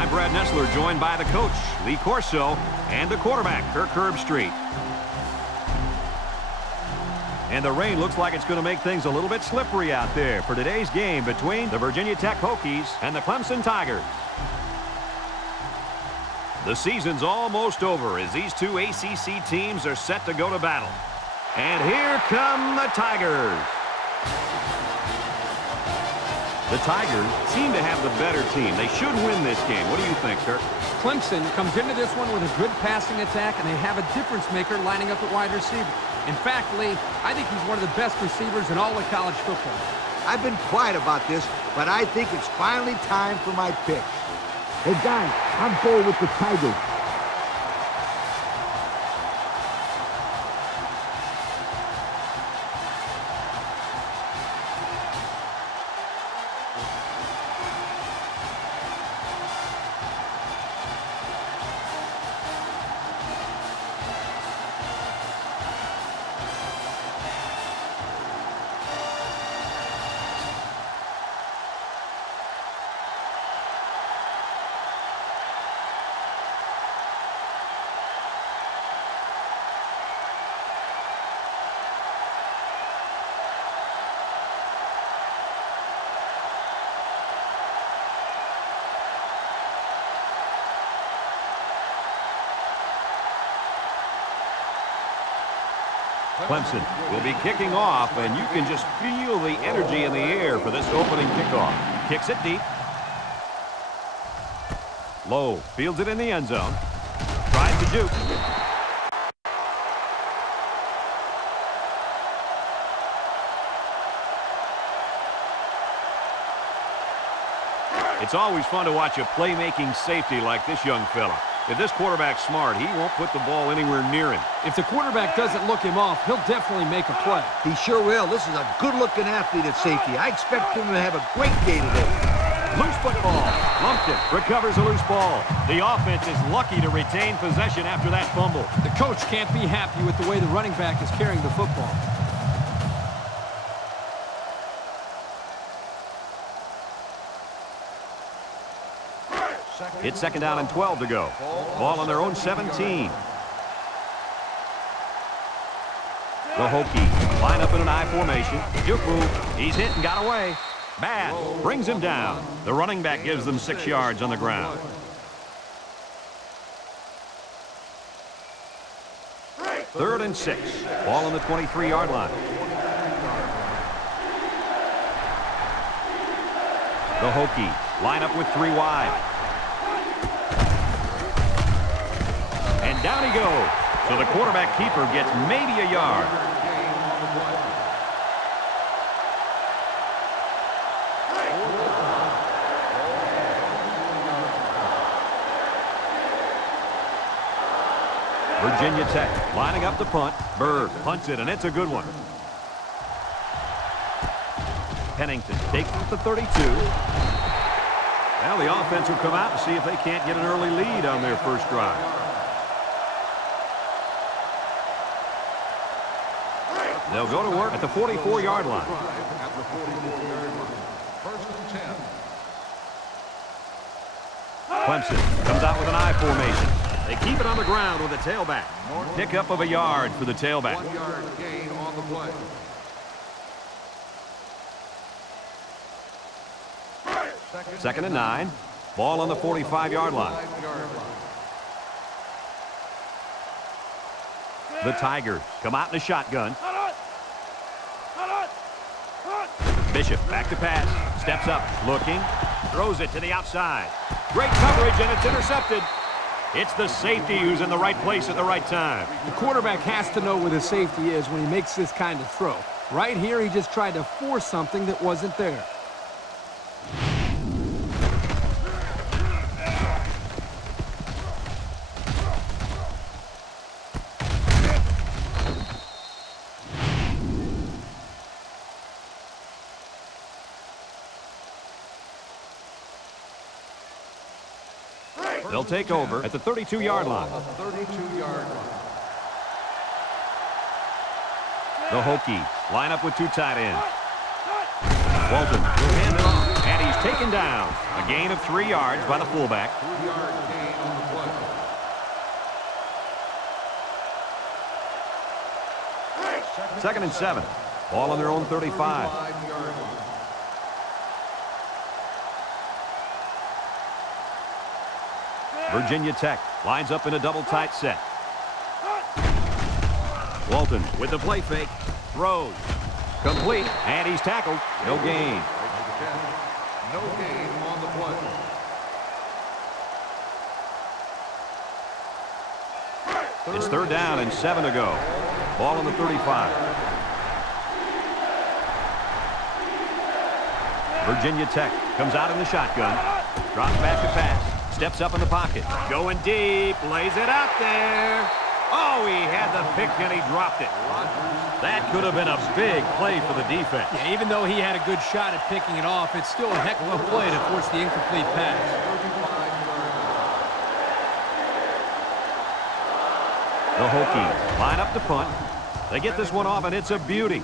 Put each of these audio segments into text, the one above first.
I'm Brad Nessler, joined by the coach, Lee Corso, and the quarterback, Kirk Herbstreit. And the rain looks like it's going to make things a little bit slippery out there for today's game between the Virginia Tech Hokies and the Clemson Tigers. The season's almost over as these two ACC teams are set to go to battle. And here come the Tigers. The Tigers seem to have the better team. They should win this game. What do you think, Kirk? Clemson comes into this one with a good passing attack, and they have a difference maker lining up at wide receiver. In fact, Lee, I think he's one of the best receivers in all of college football. I've been quiet about this, but I think it's finally time for my pick. Hey, guys, I'm going with the Tigers. Clemson will be kicking off, and you can just feel the energy in the air for this opening kickoff. Kicks it deep. Low, fields it in the end zone. Tries to juke. It's always fun to watch a playmaking safety like this young fella. If this quarterback's smart, he won't put the ball anywhere near him. If the quarterback doesn't look him off, he'll definitely make a play. He sure will. This is a good-looking athlete at safety. I expect him to have a great day today. Loose football. Lumped it. Recovers a loose ball. The offense is lucky to retain possession after that fumble. The coach can't be happy with the way the running back is carrying the football. It's second down and 12 to go. Ball on their own 17. The Hokies line up in an I formation. Juke move. He's hit and got away. Bad. Brings him down. The running back gives them 6 yards on the ground. Third and 6. Ball on the 23-yard line. The Hokies line up with 3 wide. And down he goes. So the quarterback keeper gets maybe a yard. Virginia Tech lining up the punt. Bird punts it, and it's a good one. Pennington takes it at the 32. Well, the offense will come out and see if they can't get an early lead on their first drive. They'll go to work at the 44-yard line. Clemson comes out with an I formation. They keep it on the ground with a tailback. Pickup of a yard for the tailback. 1 yard gain on the play. Second and 9. Ball on the 45-yard line. The Tigers come out in a shotgun. Bishop back to pass. Steps up, looking. Throws it to the outside. Great coverage, and it's intercepted. It's the safety who's in the right place at the right time. The quarterback has to know where the safety is when he makes this kind of throw. Right here, he just tried to force something that wasn't there. They'll take over at the 32-yard line. The Hokies line up with 2 tight ends. Walton will hand it off, and he's taken Second down. A gain of 3 yards by the fullback. 3-yard gain on the play. Second and 7. Ball on their own 35. 35-yard line. Virginia Tech lines up in a double tight set. Walton with the play fake. Throws. Complete. And he's tackled. No gain. Makes the catch. No gain on the play. It's third down and 7 to go. Ball on the 35. Virginia Tech comes out in the shotgun. Drops back to pass. Steps up in the pocket. Going deep. Lays it out there. Oh, he had the pick and he dropped it. That could have been a big play for the defense. Yeah, even though he had a good shot at picking it off, it's still a heck of a play to force the incomplete pass. 35-yard line. The Hokies line up to punt. They get this one off, and it's a beauty.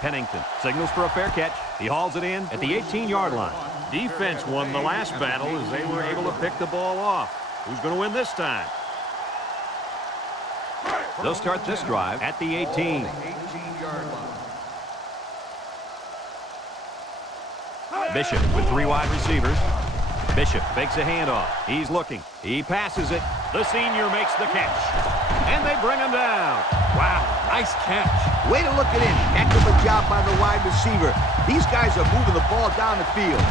Pennington signals for a fair catch. He hauls it in at the 18-yard line. Defense won the last battle as they were able to pick the ball off. Who's going to win this time? They'll start this drive at the 18. 18-yard line. Bishop with 3 wide receivers. Bishop fakes a handoff. He's looking. He passes it. The senior makes the catch. And they bring him down. Wow, nice catch. Way to look it in. Heck of a job by the wide receiver. These guys are moving the ball down the field.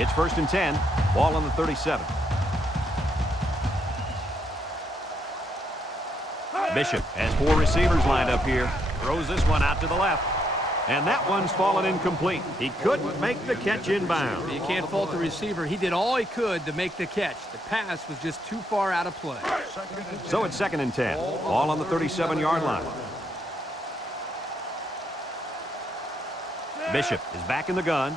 It's first and 10. Ball on the 37. Bishop has 4 receivers lined up here. Throws this one out to the left. And that one's fallen incomplete. He couldn't make the catch inbound. You can't fault the receiver. He did all he could to make the catch. The pass was just too far out of play. So it's second and 10. Ball on the 37-yard line. Bishop is back in the gun.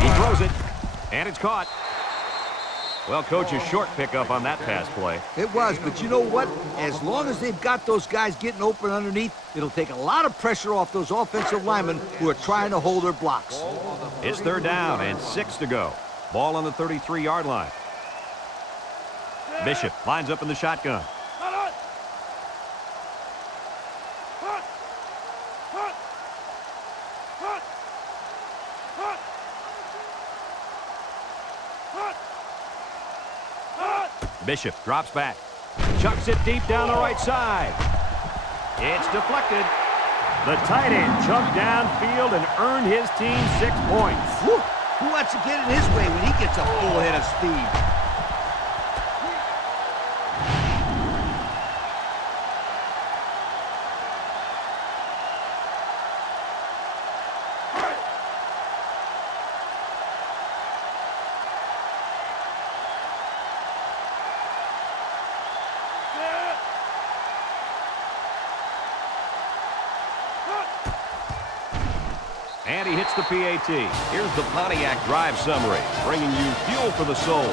He throws it, and it's caught. Well, Coach, a short pickup on that pass play. It was, but you know what? As long as they've got those guys getting open underneath, it'll take a lot of pressure off those offensive linemen who are trying to hold their blocks. It's third down and 6 to go. Ball on the 33-yard line. Bishop lines up in the shotgun. Bishop drops back. Chucks it deep down the right side. It's deflected. The tight end chucked downfield and earned his team 6 points. Whew. Who wants to get in his way when he gets a full head of speed? And he hits the PAT. Here's the Pontiac drive summary, bringing you fuel for the soul.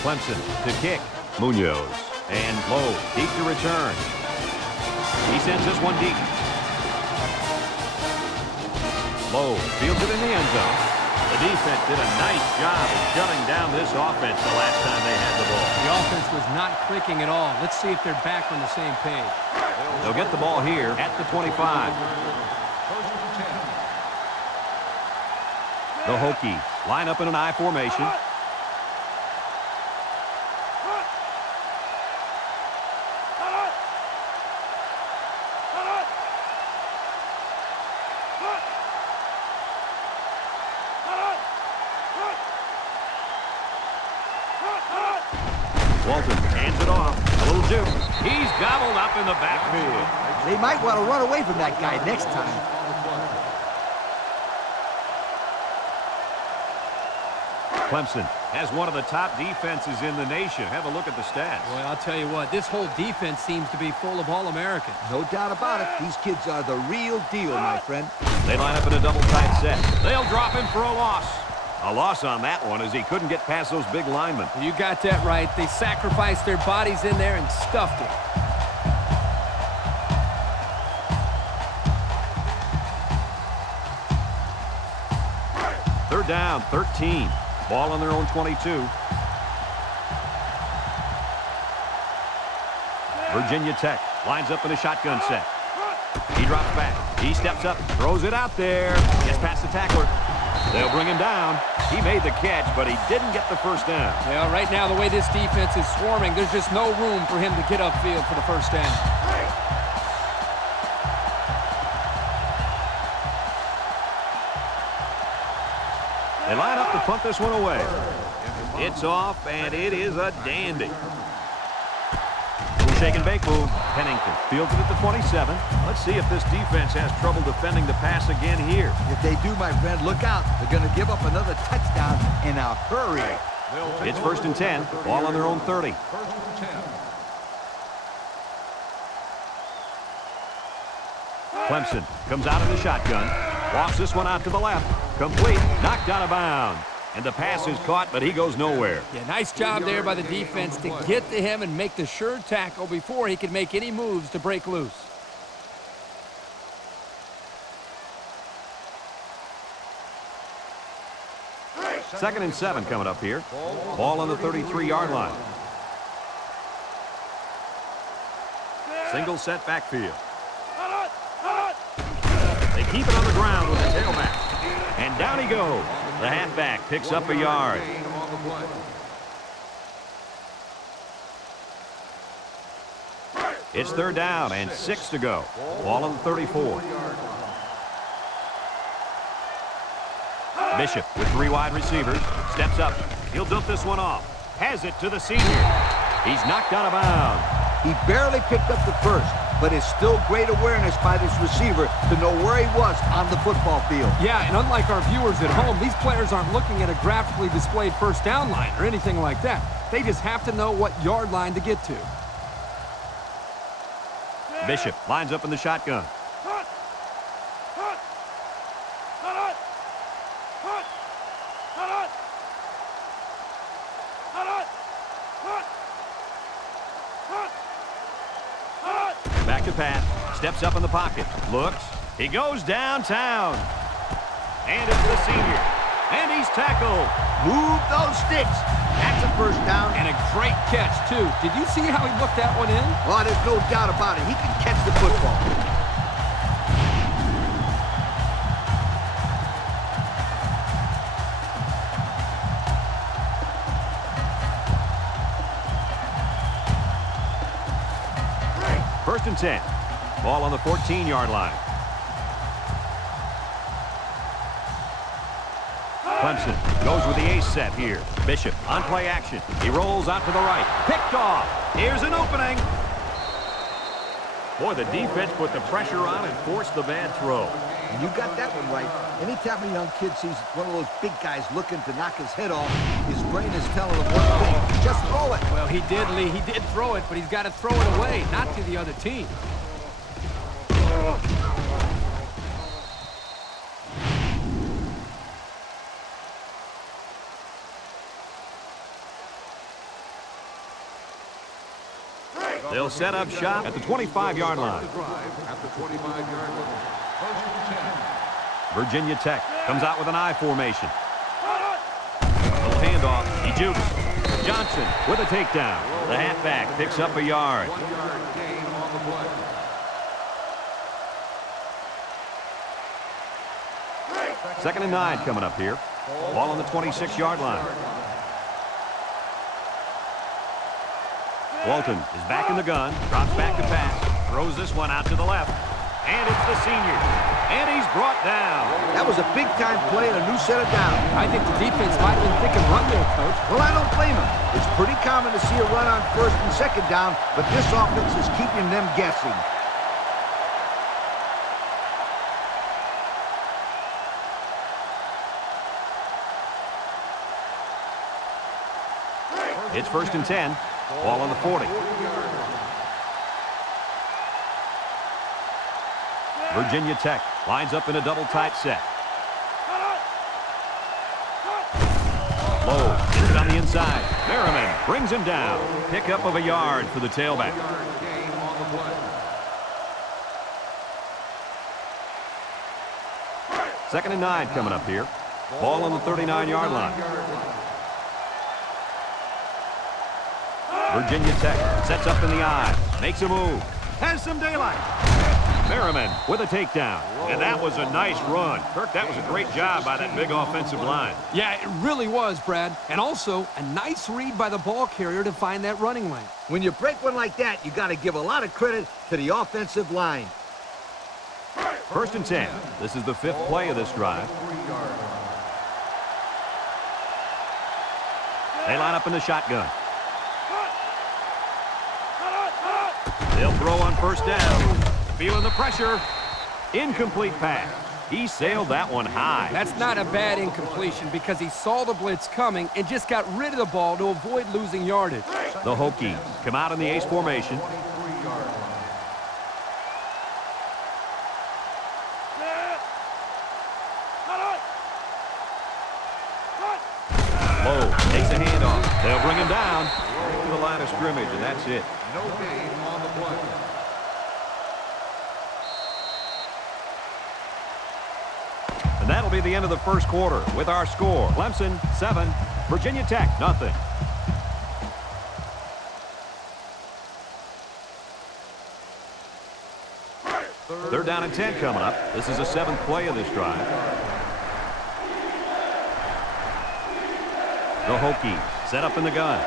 Clemson to kick. Munoz. And Lowe deep to return. He sends this one deep. Lowe fields it in the end zone. The defense did a nice job of shutting down this offense the last time they had the ball. The offense was not clicking at all. Let's see if they're back on the same page. They'll get the ball here at the 25. The Hokies line up in an I formation. Walton hands it off. A little juke. He's gobbled up in the backfield. They might want to run away from that guy next time. Clemson has one of the top defenses in the nation. Have a look at the stats. Well, I'll tell you what, this whole defense seems to be full of All-Americans. No doubt about it. These kids are the real deal, my friend. They line up in a double tight set. They'll drop him for a loss. A loss on that one as he couldn't get past those big linemen. You got that right. They sacrificed their bodies in there and stuffed it. Third down, 13. Ball on their own 22. Virginia Tech lines up in a shotgun set. He drops back. He steps up, throws it out there. Gets past the tackler. They'll bring him down. He made the catch, but he didn't get the first down. Yeah, right now, the way this defense is swarming, there's just no room for him to get upfield for the first down. They line up to punt this one away. It's off, and it is a dandy. Little shake and bake move. Pennington fields it at the 27. Let's see if this defense has trouble defending the pass again here. If they do, my friend, look out. They're going to give up another touchdown in a hurry. It's first and 10. Ball on their own 30. First and 10. Clemson comes out in the shotgun. Walks this one out to the left. Complete. Knocked out of bounds. And the pass is caught, but he goes nowhere. Yeah, nice job there by the defense to get to him and make the sure tackle before he could make any moves to break loose. Second and 7 coming up here. Ball on the 33-yard line. Single set backfield. They keep it on the ground with the tailback. And down he goes. The halfback picks up a yard. It's third down and 6 to go. Ball on the 34. Bishop with 3 wide receivers. Steps up. He'll dump this one off. Has it to the senior. He's knocked out of bounds. He barely picked up the first, but it's still great awareness by this receiver to know where he was on the football field. Yeah, and unlike our viewers at home, these players aren't looking at a graphically displayed first down line or anything like that. They just have to know what yard line to get to. Bishop lines up in the shotgun. Back to pass. Steps up in the pocket. Looks. He goes downtown. And it's the senior. And he's tackled. Move those sticks. That's a first down. And a great catch, too. Did you see how he looked that one in? Oh, there's no doubt about it. He can catch the football. First and 10. Ball on the 14-yard line. Clemson goes with the ace set here. Bishop on play action. He rolls out to the right. Picked off. Here's an opening. Boy, the defense put the pressure on and forced the bad throw. And you got that one right. Anytime a young kid sees one of those big guys looking to knock his head off, his brain is telling him one thing. Just throw it. Well, he did, Lee. He did throw it, but he's got to throw it away, not to the other team. They'll set up shop at the 25-yard line. At the 25-yard line. First and 10. Virginia Tech comes out with an I formation. Little handoff. He jukes. Johnson with a takedown. The halfback picks up a yard. 1 yard gain on the play. Second and 9 coming up here. Ball on the 26-yard line. Walton is back in the gun, drops back to pass, throws this one out to the left, and it's the senior, and he's brought down. That was a big-time play and a new set of downs. I think the defense might have been thinking run there, Coach. Well, I don't blame him. It's pretty common to see a run on first and second down, but this offense is keeping them guessing. It's 1st and 10. Ball on the 40. Virginia Tech lines up in a double tight set. Lowe gets it on the inside. Merriman brings him down. Pickup of a yard for the tailback. Second and 9 coming up here. Ball on the 39-yard line. Virginia Tech sets up in the eye, makes a move, has some daylight. Merriman with a takedown, and that was a nice run. Kirk, that was a great job by that big offensive line. Yeah, it really was, Brad. And also, a nice read by the ball carrier to find that running lane. When you break one like that, you got to give a lot of credit to the offensive line. 1st and 10. This is the 5th play of this drive. They line up in the shotgun. They'll throw on 1st down. Feeling the pressure. Incomplete pass. He sailed that one high. That's not a bad incompletion because he saw the blitz coming and just got rid of the ball to avoid losing yardage. The Hokies come out in the ace formation. Lowe takes a handoff. They'll bring him down to the line of scrimmage, and that's it. No gain on the play. And that'll be the end of the first quarter with our score. Clemson 7, Virginia Tech nothing. Third down and 10 coming up. This is the 7th play of this drive. The Hokies set up in the gun.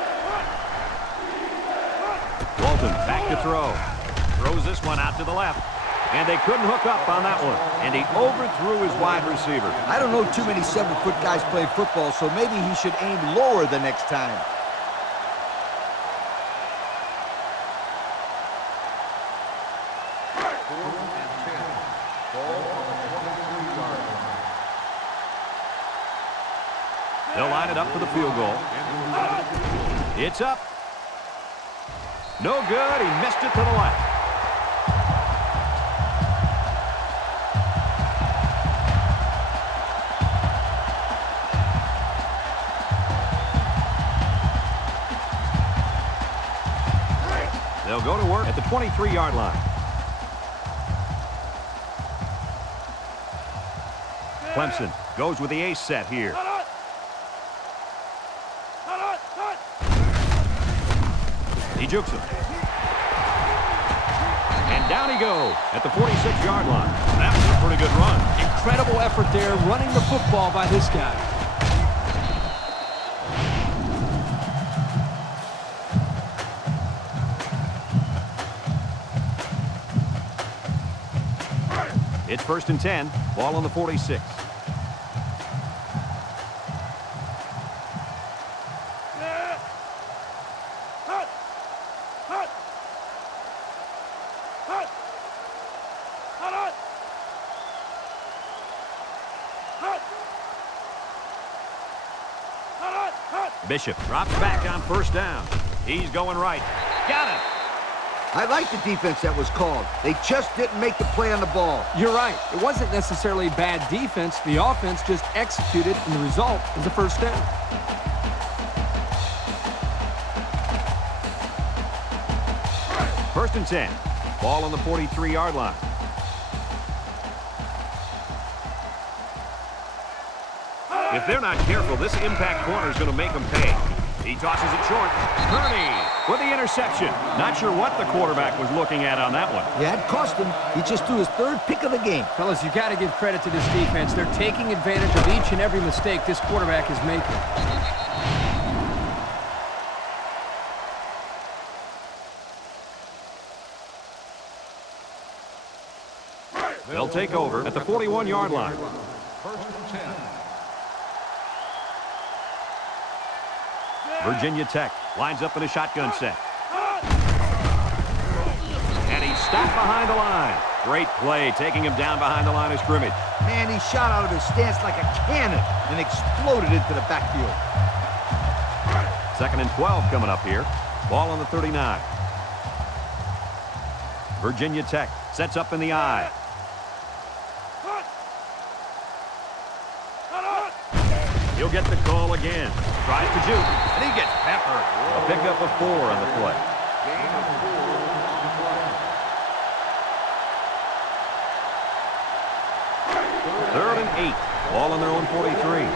Walton back to throw. Throws this one out to the left. And they couldn't hook up on that one. And he overthrew his wide receiver. I don't know too many 7-foot guys playing football, so maybe he should aim lower the next time. They'll line it up for the field goal. It's up. No good. He missed it to the left. They'll go to work at the 23-yard line. Clemson goes with the ace set here. He jukes him. And down he goes at the 46-yard line. That was a pretty good run. Incredible effort there running the football by this guy. It's 1st and 10. Ball on the 46. Bishop drops back on 1st down. He's going right. Got it. I like the defense that was called. They just didn't make the play on the ball. You're right. It wasn't necessarily bad defense. The offense just executed, and the result is a 1st down. First and 10. Ball on the 43-yard line. If they're not careful, this impact corner is going to make them pay. He tosses it short. Kearney with the interception. Not sure what the quarterback was looking at on that one. Yeah, it cost him. He just threw his third pick of the game. Fellas, you got to give credit to this defense. They're taking advantage of each and every mistake this quarterback is making. They'll take over at the 41-yard line. First and 10. Virginia Tech lines up in a shotgun set. And he's stopped behind the line. Great play, taking him down behind the line of scrimmage. Man, he shot out of his stance like a cannon and exploded into the backfield. 2nd and 12 coming up here. Ball on the 39. Virginia Tech sets up in the I. He'll get the call again. Tries to juke, and he gets peppered. A pickup of 4 on the play. Gain of 4 on the play. 3rd and 8. Ball on their own 43.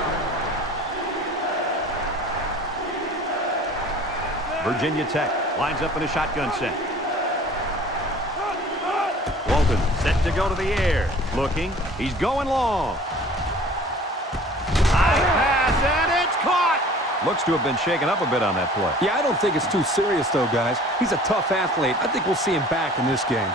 Virginia Tech lines up in a shotgun set. Walton set to go to the air. Looking. He's going long. High pass, and it's caught. Looks to have been shaken up a bit on that play. Yeah, I don't think it's too serious, though, guys. He's a tough athlete. I think we'll see him back in this game.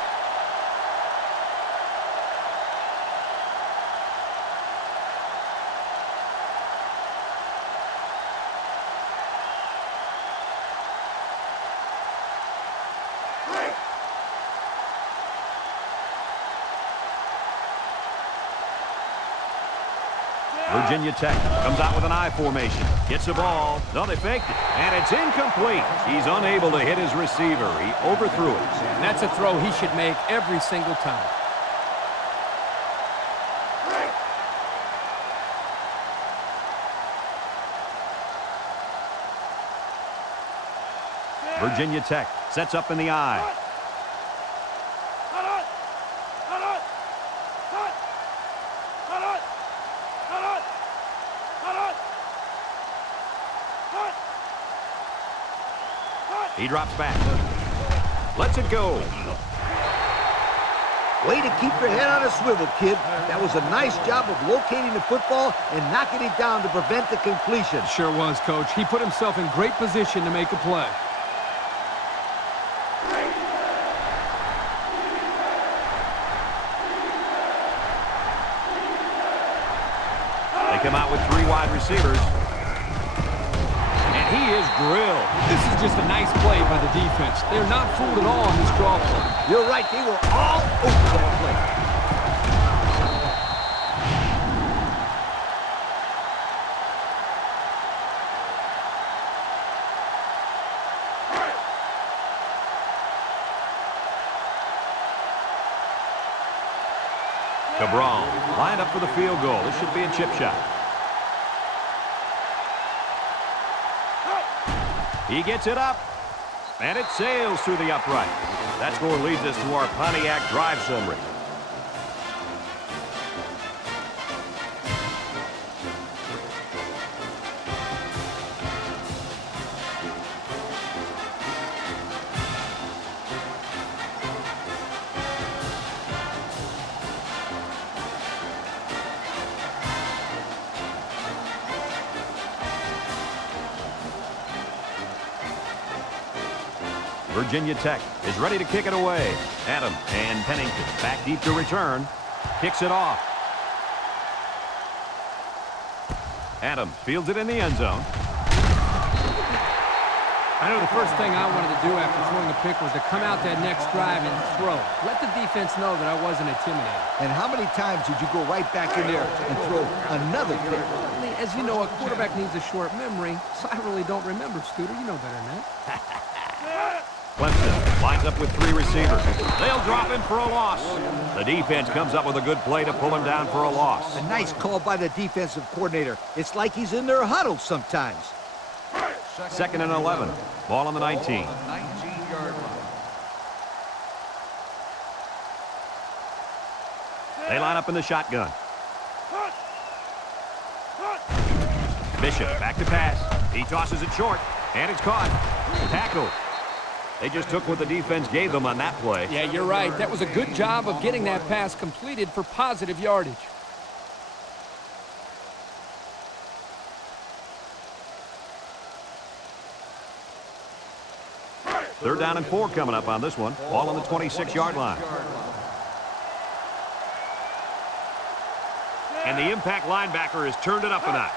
Virginia Tech comes out with an I formation. Gets the ball. No, they faked it. And it's incomplete. He's unable to hit his receiver. He overthrew it. And that's a throw he should make every single time. Virginia Tech sets up in the I. He drops back. Lets it go. Way to keep your head on a swivel, kid. That was a nice job of locating the football and knocking it down to prevent the completion. Sure was, Coach. He put himself in great position to make a play. They come out with 3 wide receivers. And he is drilled. This is just a nice play by the defense. They're not fooled at all on this draw play. You're right. They were all over that play. Cabral lined up for the field goal. This should be a chip shot. He gets it up, and it sails through the upright. That score leads us to our Pontiac drive summary. Virginia Tech is ready to kick it away. Adams and Pennington back deep to return. Kicks it off. Adams fields it in the end zone. I know the first thing I wanted to do after throwing a pick was to come out that next drive and throw. Let the defense know that I wasn't intimidated. And how many times did you go right back in there and throw another pick? I mean, as you know, a quarterback needs a short memory, so I really don't remember, Scooter. You know better than that. Clemson lines up with 3 receivers. They'll drop him for a loss. The defense comes up with a good play to pull him down for a loss. A nice call by the defensive coordinator. It's like he's in their huddle sometimes. 2nd and 11. Ball on the 19. 19-yard line. They line up in the shotgun. Bishop back to pass. He tosses it short. And it's caught. Tackle. They just took what the defense gave them on that play. Yeah, you're right. That was a good job of getting that pass completed for positive yardage. Third down and 4 coming up on this one. Ball on the 26-yard line. And the impact linebacker has turned it up a notch.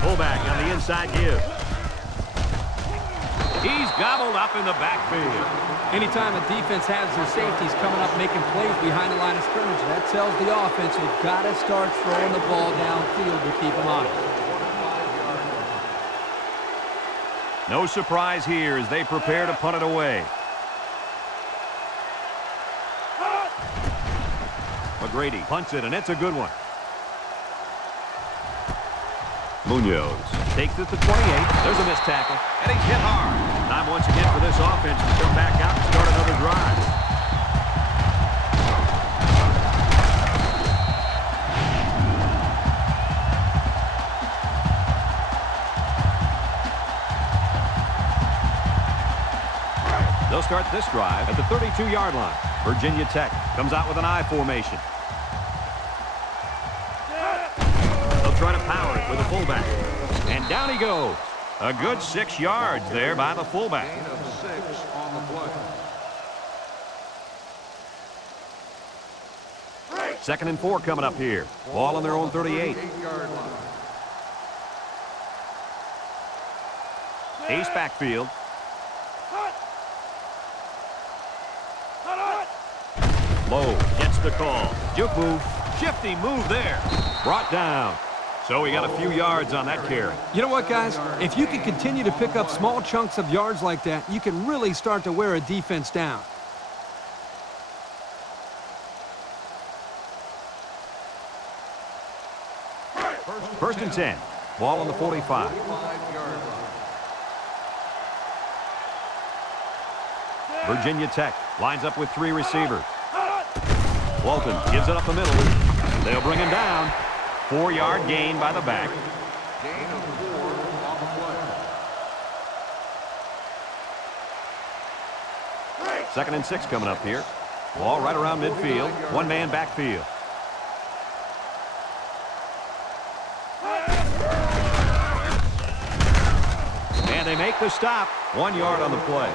Fullback on the inside give. He's gobbled up in the backfield. Anytime a defense has their safeties coming up making plays behind the line of scrimmage, that tells the offense you've got to start throwing the ball downfield to keep them honest. No surprise here as they prepare to punt it away. McGrady punts it, and it's a good one. Munoz takes it to 28. There's a missed tackle, and he's hit hard. Time once again for this offense to come back out and start another drive. They'll start this drive at the 32-yard line. Virginia Tech comes out with an I formation. They'll try to power it with a fullback. And down he goes. A good 6 yards there by the fullback. Gain of 6 on the play. Second and 4 coming up here. Ball on their own 38. 38-yard line. Ace backfield. Lowe gets the call. Juke move. Shifty move there. Brought down. So he got a few yards on that carry. You know what, guys? If you can continue to pick up small chunks of yards like that, you can really start to wear a defense down. First and 10. Ball on the 45. 45-yard line. Virginia Tech lines up with 3 receivers. Walton gives it up the middle. They'll bring him down. 4-yard gain by the back. Gain of 4 on the play. Second and 6 coming up here. Ball right around midfield. One-man backfield. And they make the stop. 1 yard on the play.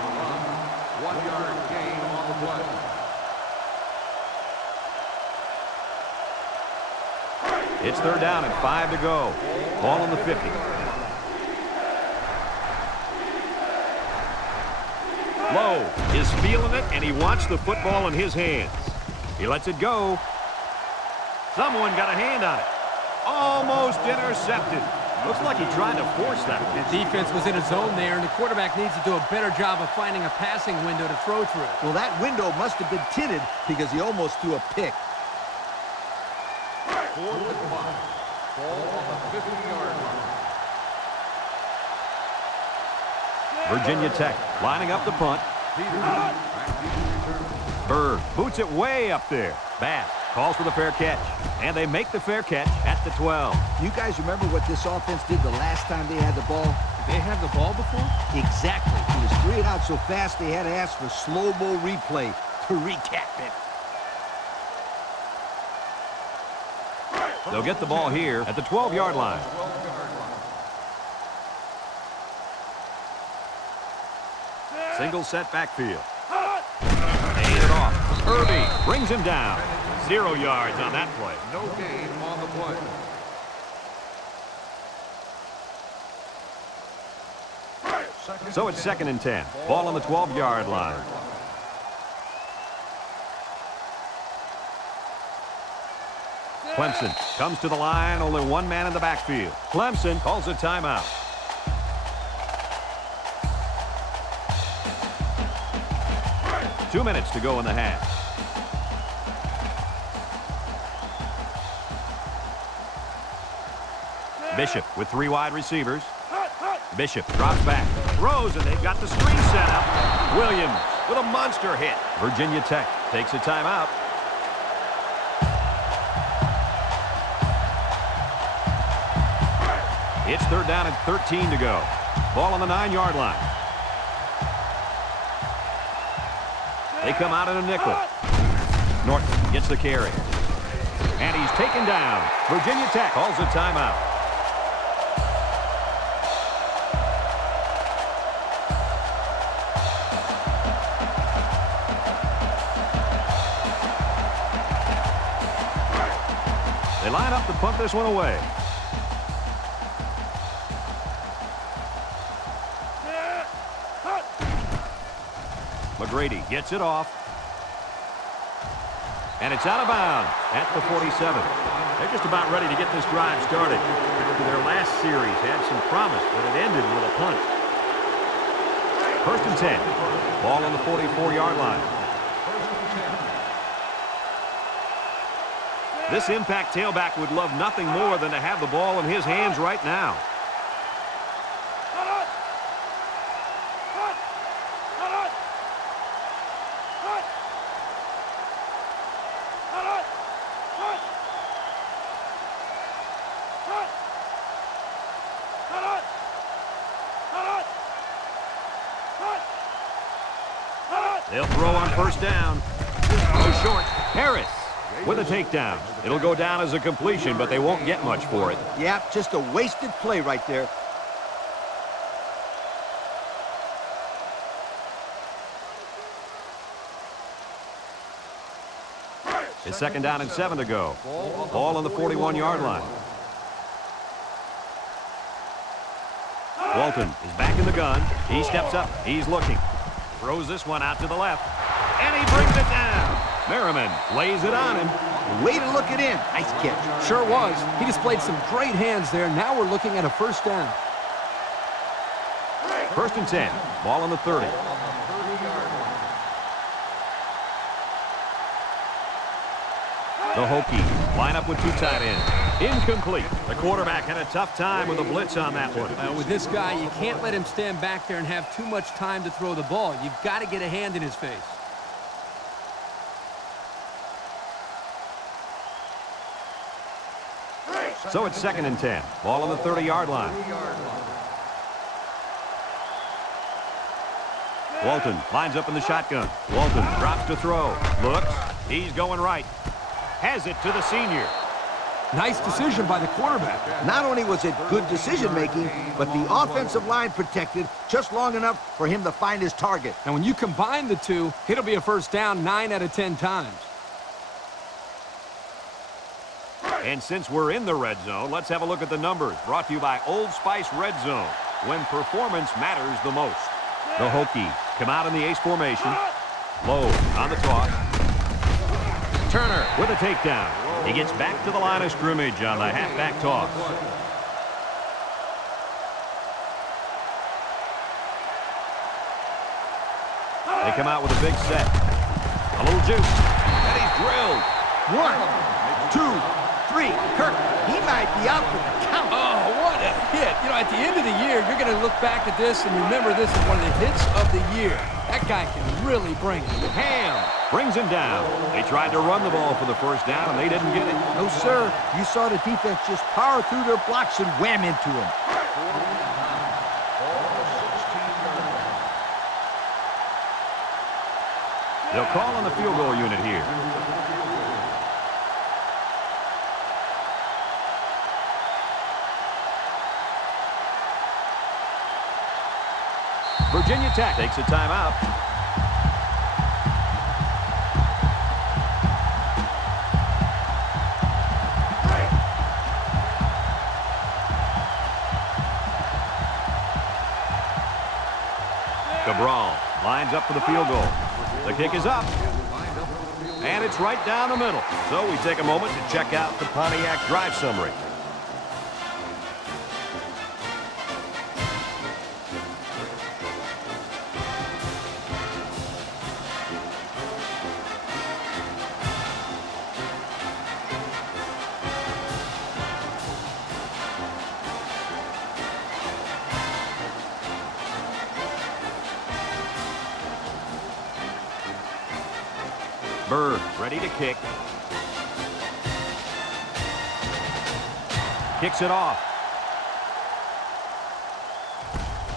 1-yard gain on the play. It's third down and 5 to go. Ball on the 50. Lowe is feeling it, and he wants the football in his hands. He lets it go. Someone got a hand on it. Almost intercepted. Looks like he tried to force that one. The defense was in a zone there, and the quarterback needs to do a better job of finding a passing window to throw through. Well, that window must have been tinted because he almost threw a pick. 4th and 5. Ball on the 50-yard line. Virginia Tech lining up the punt. Bird boots it way up there. Bass calls for the fair catch. And they make the fair catch at the 12. You guys remember what this offense did the last time they had the ball? Did they have the ball before? Exactly. It was 3 and out so fast they had to ask for slow-mo replay to recap it. They'll get the ball here at the 12-yard line. 12-yard line. Single set backfield. They hand it off. Irby brings him down. 0 yards on that play. No gain on the play. So it's second and 10. Ball on the 12-yard line. Clemson comes to the line. Only one man in the backfield. Clemson calls a timeout. Two minutes to go in the half. Bishop with 3 wide receivers. Bishop drops back, throws, and they've got the screen set up. Williams with a monster hit. Virginia Tech takes a timeout. It's 3rd down and 13 to go. Ball on the 9-yard line. They come out in a nickel. Norton gets the carry. And he's taken down. Virginia Tech calls a timeout. They line up to punt this one away. McGrady gets it off. And it's out of bounds at the 47. They're just about ready to get this drive started. After their last series had some promise, but it ended with a punt. 1st and 10. Ball on the 44-yard line. This impact tailback would love nothing more than to have the ball in his hands right now. They'll throw on 1st down. Go short. Harris with a takedown. It'll go down as a completion, but they won't get much for it. Yeah, just a wasted play right there. It's 2nd down and 7 to go. Ball on the 41-yard line. Walton is back in the gun. He steps up. He's looking. Throws this one out to the left. And he brings it down. Merriman lays it on him. Way to look it in. Nice catch. Sure was. He displayed some great hands there. Now we're looking at a 1st down. 1st and 10. Ball on the 30. The Hokies line up with 2 tight ends. Incomplete. The quarterback had a tough time with a blitz on that one. With this guy, you can't let him stand back there and have too much time to throw the ball. You've got to get a hand in his face. So it's 2nd and 10. Ball on the 30-yard line. Walton lines up in the shotgun. Walton drops to throw. Looks. He's going right. Has it to the senior. Nice decision by the quarterback. Not only was it good decision-making, but the offensive line protected just long enough for him to find his target. And when you combine the two, it'll be a 1st down 9 out of 10 times. And since we're in the red zone, let's have a look at the numbers. Brought to you by Old Spice Red Zone, when performance matters the most. The Hokies come out in the ace formation. Low on the toss. Turner with a takedown. He gets back to the line of scrimmage on the halfback toss. They come out with a big set. A little juice. And he's drilled. 1, 2, 3. Kirk, he might be out for the count. Oh, what a hit. You know, at the end of the year, you're going to look back at this and remember this is one of the hits of the year. That guy can really bring it. Ham brings him down. They tried to run the ball for the 1st down, and they didn't get it. No, sir. You saw the defense just power through their blocks and wham into him. They'll call on the field goal unit here. Virginia Tech takes a timeout. Cabral lines up for the field goal. The kick is up. And it's right down the middle. So we take a moment to check out the Pontiac drive summary. Bird ready to kick. Kicks it off.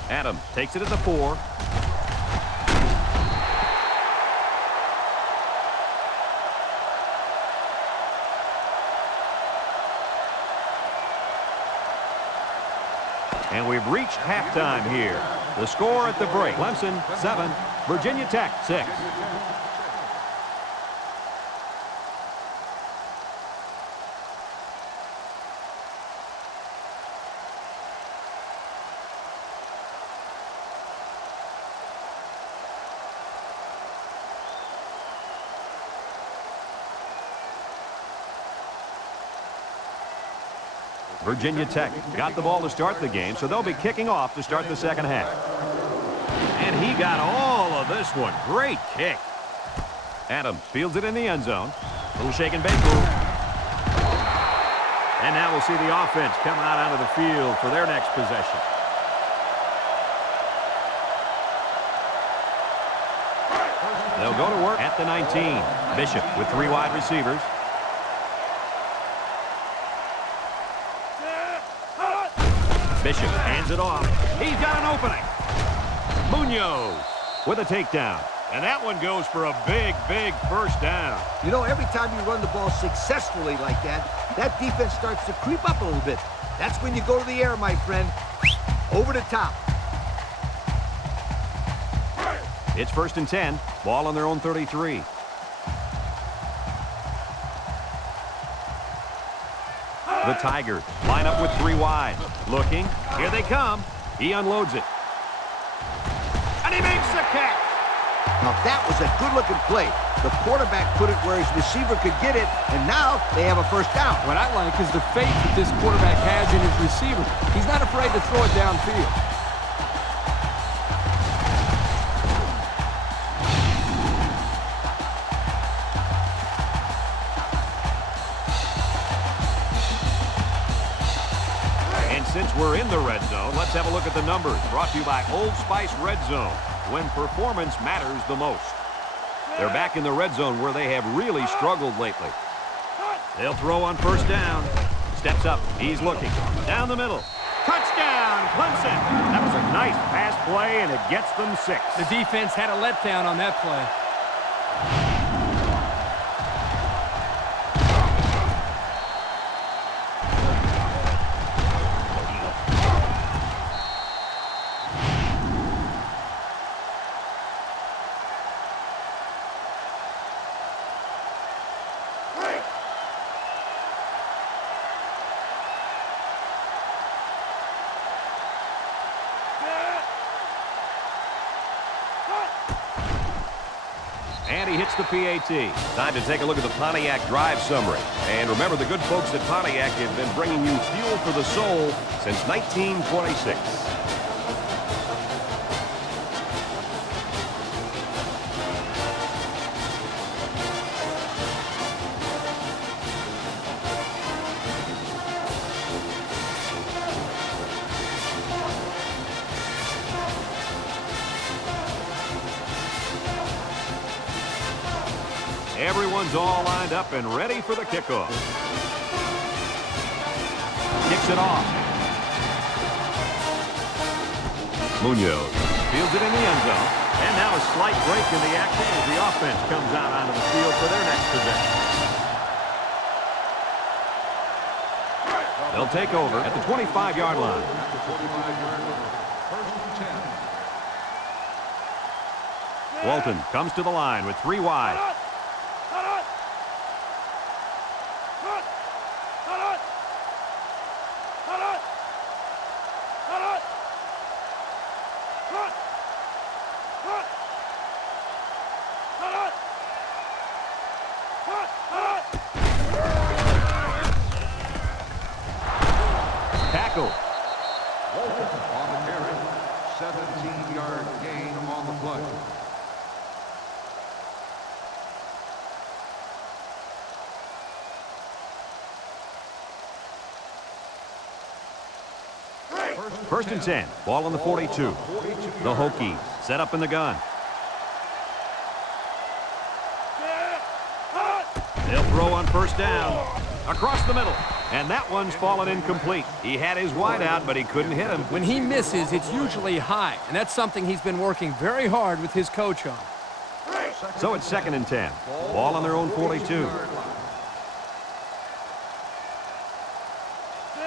Adam takes it at the 4. And we've reached halftime here. The score at the break, Clemson 7, Virginia Tech 6. Virginia Tech got the ball to start the game, so they'll be kicking off to start the second half. And he got all of this one. Great kick. Adams fields it in the end zone. Little shake and bake move. And now we'll see the offense come out onto the field for their next possession. They'll go to work at the 19. Bishop with 3 wide receivers. Bishop hands it off. He's got an opening. Munoz with a takedown. And that one goes for a big, big first down. You know, every time you run the ball successfully like that, that defense starts to creep up a little bit. That's when you go to the air, my friend. Over the top. It's 1st and 10. Ball on their own 33. The Tigers line up with 3 wide. Looking. Here they come. He unloads it. And he makes the catch. Now, that was a good-looking play. The quarterback put it where his receiver could get it, and now they have a first down. What I like is the faith that this quarterback has in his receiver. He's not afraid to throw it downfield. Since we're in the red zone, let's have a look at the numbers. Brought to you by Old Spice Red Zone, when performance matters the most. They're back in the red zone where they have really struggled lately. They'll throw on first down. Steps up. He's looking. Down the middle. Touchdown, Clemson. That was a nice pass play, and it gets them 6. The defense had a letdown on that play. And he hits the PAT. Time to take a look at the Pontiac drive summary. And remember, the good folks at Pontiac have been bringing you fuel for the soul since 1926. Everyone's all lined up and ready for the kickoff. Kicks it off. Munoz fields it in the end zone. And now a slight break in the action as the offense comes out onto the field for their next possession. They'll take over at the 25-yard line. Walton comes to the line with 3 wide. Tackle. On the carry, 17-yard gain on the play. First and 10. Ball on the 42. The Hokies set up in the gun. They'll throw on first down. Across the middle. And that one's fallen incomplete. He had his wide out, but he couldn't hit him. When he misses, it's usually high, and that's something he's been working very hard with his coach on. So it's 2nd and 10. Ball on their own 42.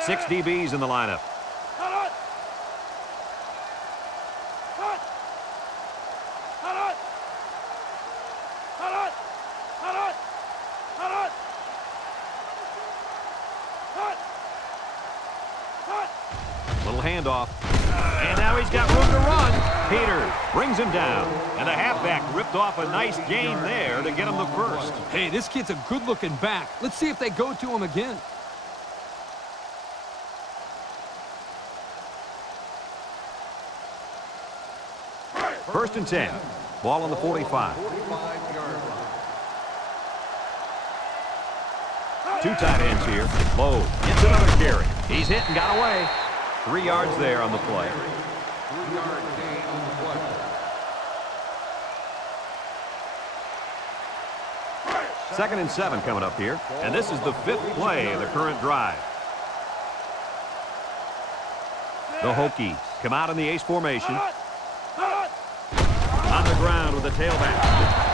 6 DBs in the lineup. Little handoff. And now he's got room to run. Peter brings him down. And the halfback ripped off a nice gain there to get him the first. Hey, this kid's a good-looking back. Let's see if they go to him again. First and 10. Ball on the 45. 2 tight ends here. Lowe gets another carry. He's hit and got away. 3 yards there on the play. 3-yard gain on the play. Second and 7 coming up here. And this is the 5th play of the current drive. The Hokies come out in the ace formation. On the ground with the tailback.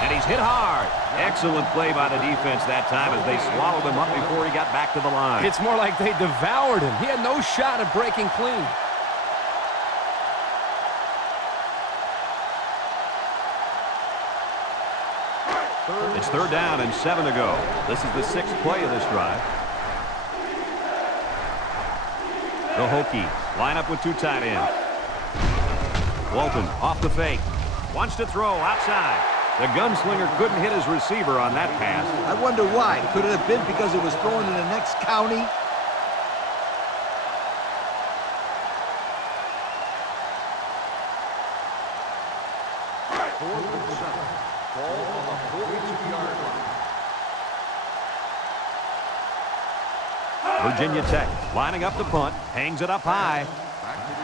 And he's hit hard. Excellent play by the defense that time as they swallowed him up before he got back to the line. It's more like they devoured him. He had no shot at breaking clean. It's 3rd down and 7 to go. This is the 6th play of this drive. The Hokies line up with 2 tight ends. Walton off the fake. Wants to throw outside. The gunslinger couldn't hit his receiver on that pass. I wonder why. Could it have been because it was thrown in the next county? Fourth and 7. Ball on the 42-yard line. Virginia Tech lining up the punt. Hangs it up high.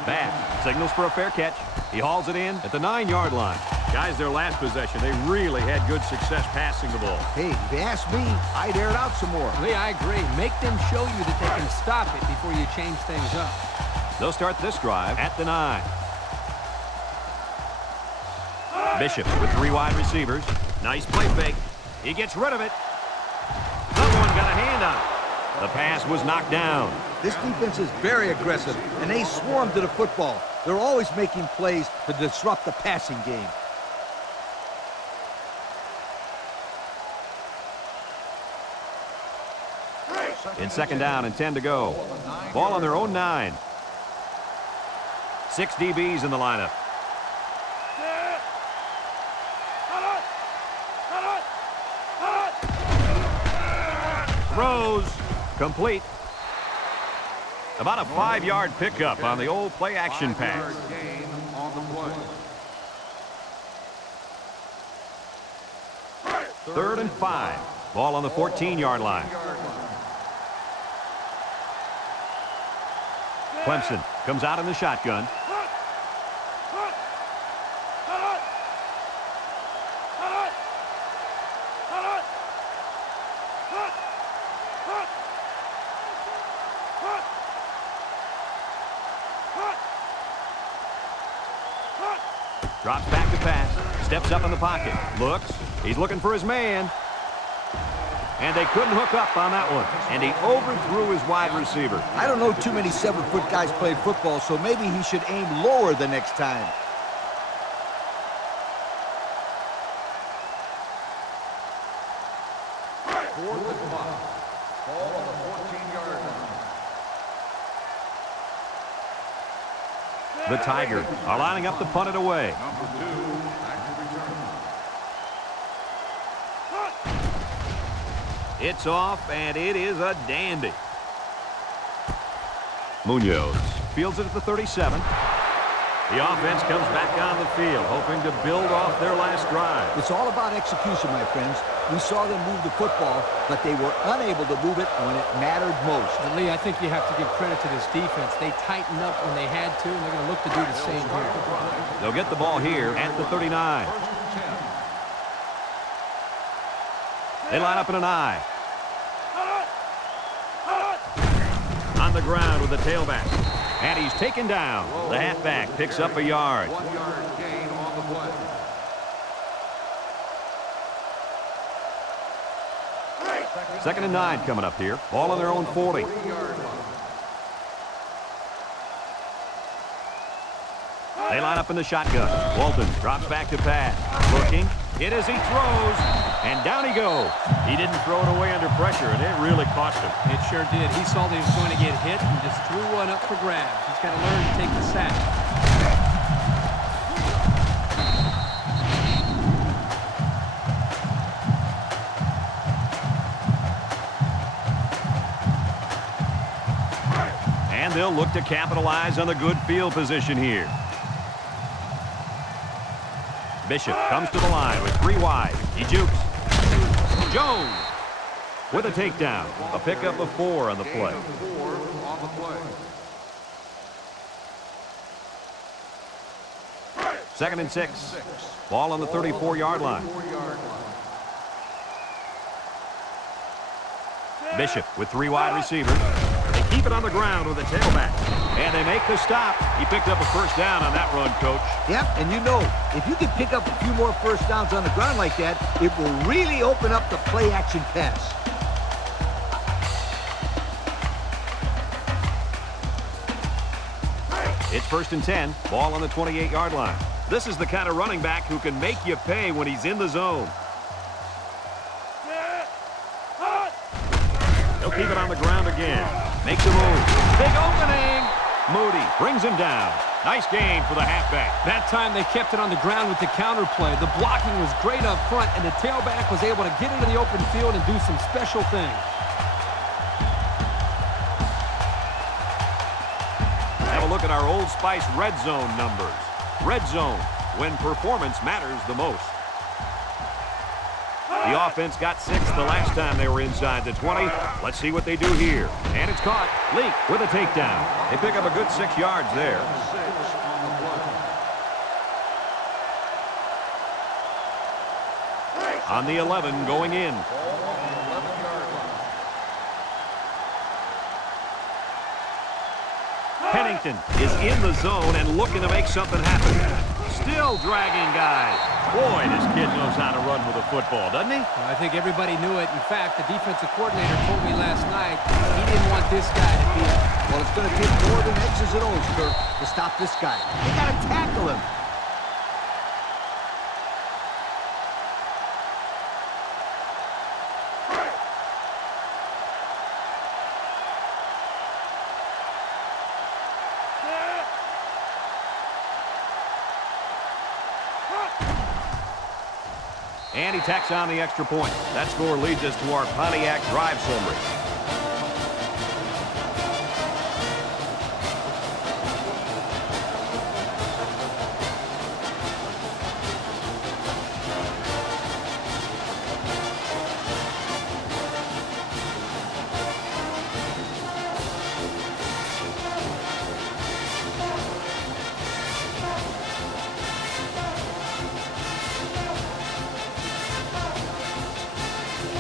Bass signals for a fair catch. He hauls it in at the 9-yard line. Guys, their last possession, they really had good success passing the ball. Hey, if you ask me, I'd air it out some more. Lee, I agree. Make them show you that they can stop it before you change things up. They'll start this drive at the 9. Bishop with 3 wide receivers. Nice play fake. He gets rid of it. Someone got a hand on it. The pass was knocked down. This defense is very aggressive, and they swarm to the football. They're always making plays to disrupt the passing game. It's 2nd down and 10 to go. Ball on their own 9. 6 DBs in the lineup. Throws. Complete. About a 5-yard pickup on the old play-action pass. Gain on the play. 3rd and 5. Ball on the 14-yard line. Clemson comes out in the shotgun. Drops back to pass. Steps up in the pocket. Looks. He's looking for his man. And they couldn't hook up on that one. And he overthrew his wide receiver. I don't know too many 7-foot guys play football, so maybe he should aim lower the next time. Fourth and 5. Ball on the 14-yard line. The Tigers are lining up to punt it away. Number 2, back to return. It's off, and it is a dandy. Munoz fields it at the 37. The offense comes back on the field, hoping to build off their last drive. It's all about execution, my friends. We saw them move the football, but they were unable to move it when it mattered most. And Lee, I think you have to give credit to this defense. They tightened up when they had to, and they're going to look to do the same here. They'll get the ball here at the 39. They line up in an I. on the ground with the tailback. And he's taken down. The halfback picks up a yard. 1 yard gain on the play. Second and 9 coming up here. Ball on their own 40. 40-yard line. They line up in the shotgun. Walton drops back to pass. Looking. Hit as he throws. And down he goes. He didn't throw it away under pressure, and it really cost him. It sure did. He saw that he was going to get hit and just threw one up for grabs. He's got to learn to take the sack. And they'll look to capitalize on the good field position here. Bishop comes to the line with 3 wide. He jukes. Jones with a takedown. A pickup of 4 on the Gain play. of 4 on the play. Second and 6. Ball on the 34-yard line. 4-yard line. Bishop with 3 wide receivers. They keep it on the ground with a tailback. And they make the stop. He picked up a first down on that run, Coach. Yep, and you know, if you can pick up a few more first downs on the ground like that, it will really open up the play-action pass. It's first and 10. Ball on the 28-yard line. This is the kind of running back who can make you pay when he's in the zone. They'll keep it on the ground again. Makes a move. Big opening. Moody brings him down. Nice gain for the halfback. That time they kept it on the ground with the counter play. The blocking was great up front, and the tailback was able to get into the open field and do some special things. Have a look at our Old Spice red zone numbers. Red zone, when performance matters the most. The offense got 6 the last time they were inside the 20. Let's see what they do here. And it's caught. Leak with a takedown. They pick up a good 6 yards there. 6 on the play. On the 11 going in. Ball on the 11-yard line. Pennington is in the zone and looking to make something happen. Still dragging guys. Boy, this kid knows how to run with a football, doesn't he? Well, I think everybody knew it. In fact, the defensive coordinator told me last night he didn't want this guy to be it. Well, it's going to take more than X's and O's, Kirk, to stop this guy. They got to tackle him. And he tacks on the extra point. That score leads us to our Pontiac drive summary.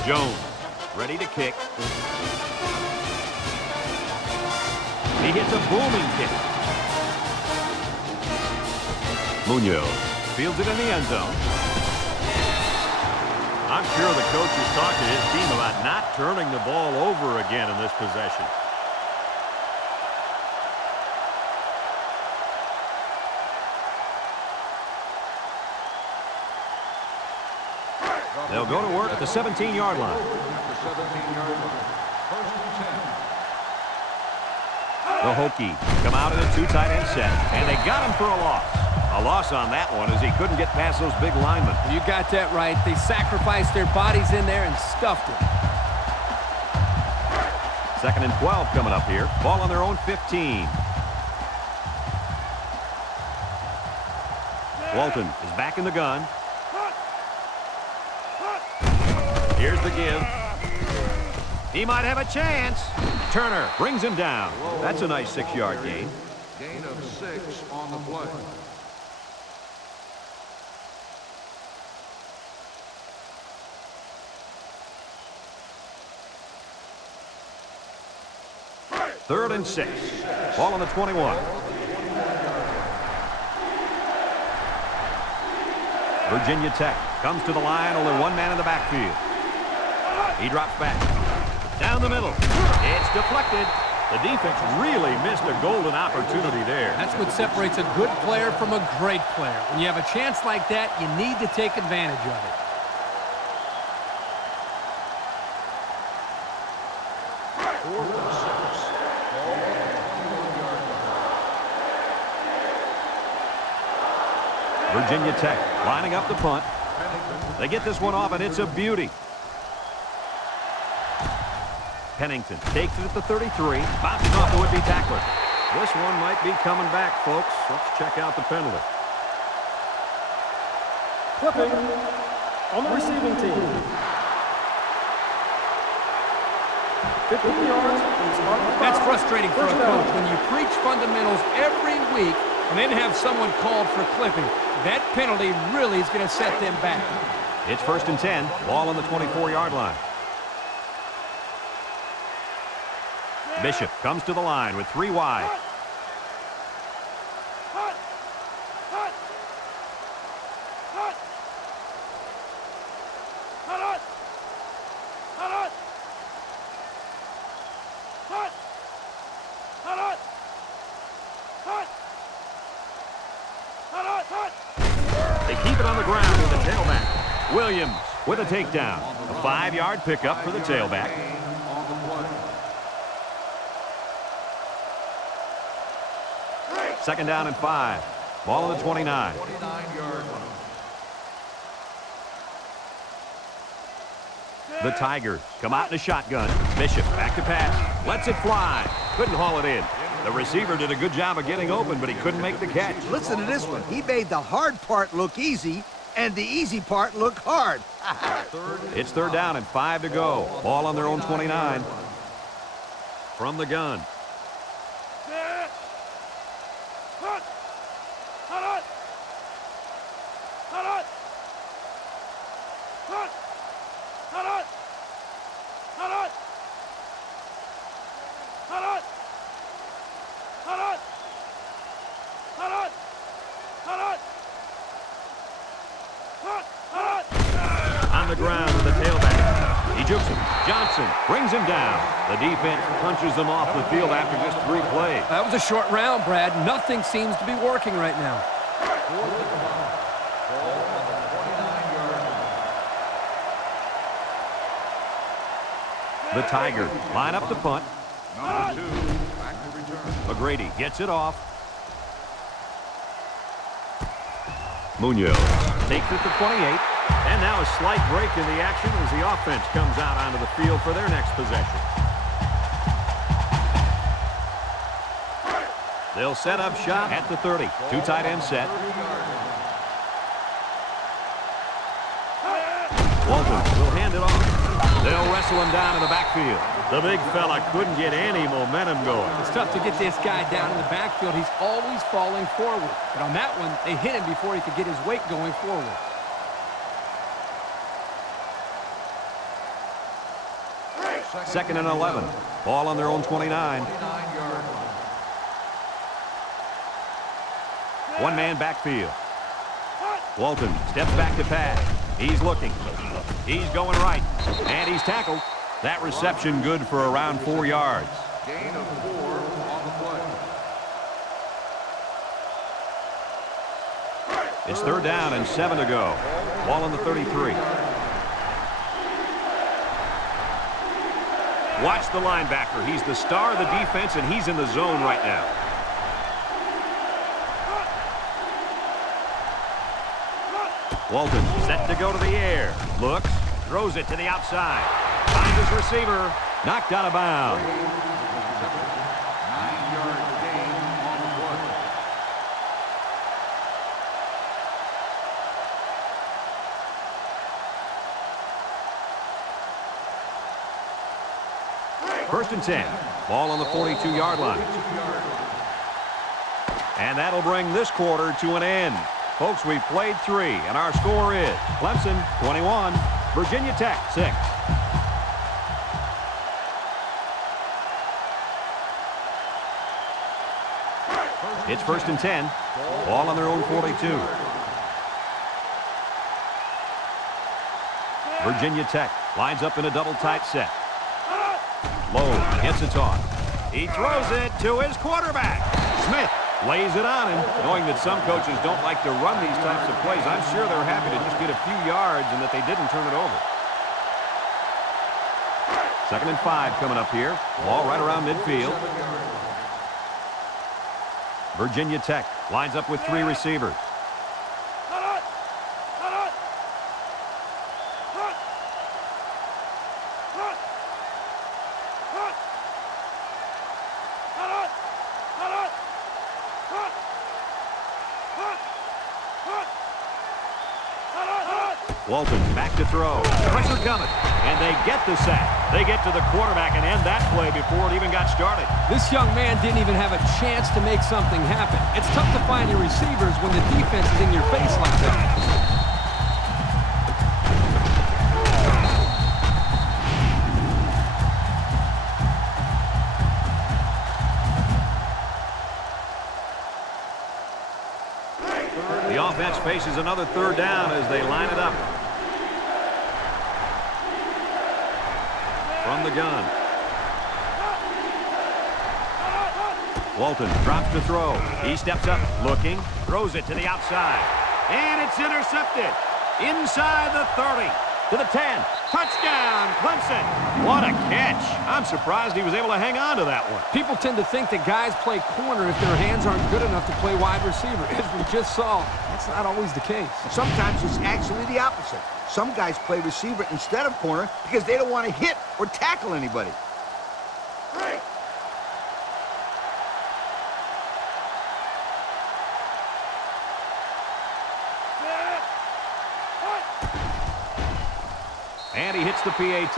Jones, ready to kick. He hits a booming kick. Munoz fields it in the end zone. I'm sure the coach has talked to his team about not turning the ball over again in this possession. They'll go to work at the 17-yard line. At the 17-yard line. First and 10. The Hokies come out in a 2 tight end set, and they got him for a loss. A loss on that one as he couldn't get past those big linemen. You got that right. They sacrificed their bodies in there and stuffed it. Second and 12 coming up here. Ball on their own 15. Walton is back in the gun. Here's the give. He might have a chance. Turner brings him down. That's a nice 6-yard gain. Gain of 6 on the play. 3rd and 6. Ball on the 21. Virginia Tech comes to the line, only one man in the backfield. He drops back. Down the middle. It's deflected. The defense really missed a golden opportunity there. That's what separates a good player from a great player. When you have a chance like that, you need to take advantage of it. Virginia Tech lining up the punt. They get this one off, and it's a beauty. Pennington takes it at the 33. Bounces off the would-be tackler. This one might be coming back, folks. Let's check out the penalty. Clipping on the receiving team. 15 yards from the spot of the That's foul. frustrating for a First down. coach when you preach fundamentals every week and then have someone called for clipping. That penalty really is going to set them back. It's 1st and 10. Ball on the 24-yard line. Bishop comes to the line with 3 wide. They keep it on the ground with the tailback. Williams with a takedown. A 5-yard pickup for the tailback. Second down and 5. Ball on the 29. 29-yard line. The Tigers come out in a shotgun. Bishop back to pass. Lets it fly. Couldn't haul it in. The receiver did a good job of getting open, but he couldn't make the catch. Listen to this one. He made the hard part look easy and the easy part look hard. It's 3rd down and 5 to go. Ball on their own 29. From the gun. On the ground with the tailback. He jukes him. Johnson brings him down. The defense punches them off the field after just 3 plays. That was a short round, Brad. Nothing seems to be working right now. The Tigers line up the punt. Number 2, back to return. McGrady gets it off. Munoz takes it to 28. And now a slight break in the action as the offense comes out onto the field for their next possession. They'll set up shop at the 30. 2 tight end set. Walton will hand it off. They'll wrestle him down in the backfield. The big fella couldn't get any momentum going. It's tough to get this guy down in the backfield. He's always falling forward. But on that one, they hit him before he could get his weight going forward. Second and 11. Ball on their own 29. 29-yard line. One man backfield. Walton steps back to pass. He's looking. He's going right. And he's tackled. That reception good for around 4 yards. Gain of 4 on the play. It's 3rd down and 7 to go. Ball on the 33. Watch the linebacker. He's the star of the defense, and he's in the zone right now. Walton set to go to the air. Looks, throws it to the outside. Finds his receiver. Knocked out of bounds. 9-yard gain on the play. First and 10. Ball on the 42-yard line. And that'll bring this quarter to an end. Folks, we've played 3, and our score is Clemson 21, Virginia Tech 6. It's 1st and 10. Ball on their own 42. Virginia Tech lines up in a double tight set. Low gets it off. He throws it to his quarterback. Smith lays it on him. Knowing that some coaches don't like to run these types of plays, I'm sure they're happy to just get a few yards and that they didn't turn it over. 2nd and 5 coming up here. Ball right around midfield. Virginia Tech lines up with 3 receivers. Walton back to throw. Pressure coming. And they get the sack. They get to the quarterback and end that play before it even got started. This young man didn't even have a chance to make something happen. It's tough to find your receivers when the defense is in your face like that. The offense faces another 3rd down as they line it up. From the gun. Walton drops to throw. He steps up, looking, throws it to the outside. And it's intercepted. Inside the 30. To the 10. Touchdown, Clemson. What a catch. I'm surprised he was able to hang on to that one. People tend to think that guys play corner if their hands aren't good enough to play wide receiver. As we just saw, that's not always the case. Sometimes it's actually the opposite. Some guys play receiver instead of corner because they don't want to hit or tackle anybody. And he hits the PAT.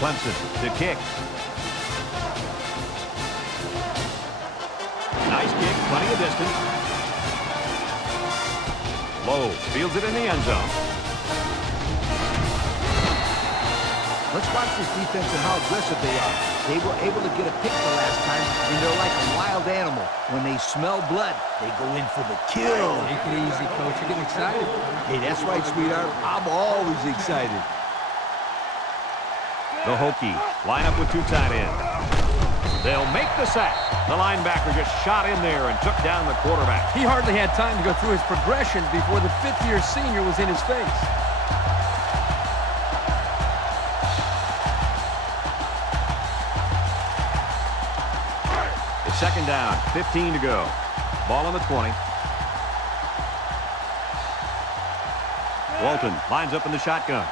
Clemson to kick. Nice kick, plenty of distance. Low fields it in the end zone. Let's watch this defense and how aggressive they are. They were able to get a pick the last time, and they're like a wild animal. When they smell blood, they go in for the kill. Take it easy, coach. You're getting excited. Hey, that's right, sweetheart. I'm always excited. The Hokies line up with 2 tight ends. They'll make the sack. The linebacker just shot in there and took down the quarterback. He hardly had time to go through his progressions before the 5th-year senior was in his face. It's 2nd down, 15 to go. Ball on the 20. Walton lines up in the shotgun.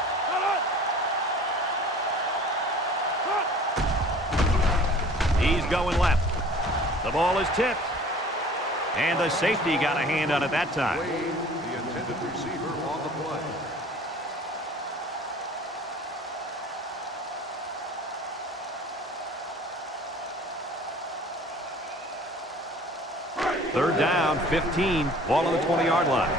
He's going left. The ball is tipped. And the safety got a hand on it that time. The intended receiver on the play. Third down, 15. Ball on the 20-yard line.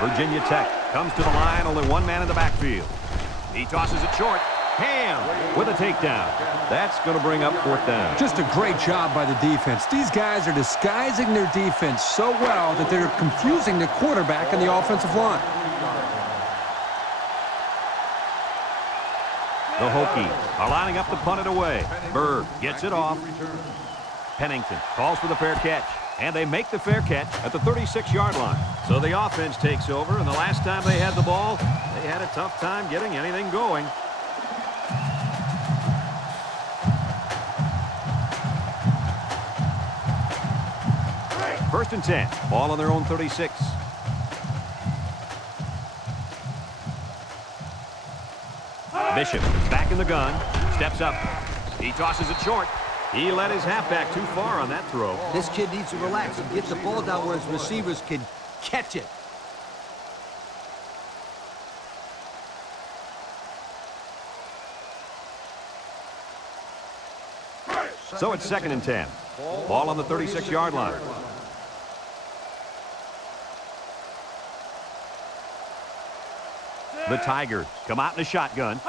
Virginia Tech comes to the line. Only 1 man in the backfield. He tosses it short. Ham with a takedown. That's going to bring up 4th down. Just a great job by the defense. These guys are disguising their defense so well that they're confusing the quarterback and the offensive line. The Hokies are lining up to punt it away. Berg gets it off. Pennington calls for the fair catch. And they make the fair catch at the 36-yard line. So the offense takes over, and the last time they had the ball, they had a tough time getting anything going. First and 10. Ball on their own 36. Bishop is back in the gun. Steps up. He tosses it short. He let his halfback too far on that throw. This kid needs to relax and get the ball down where his receivers can catch it. So it's 2nd and 10. Ball on the 36-yard line. The Tigers come out in a shotgun.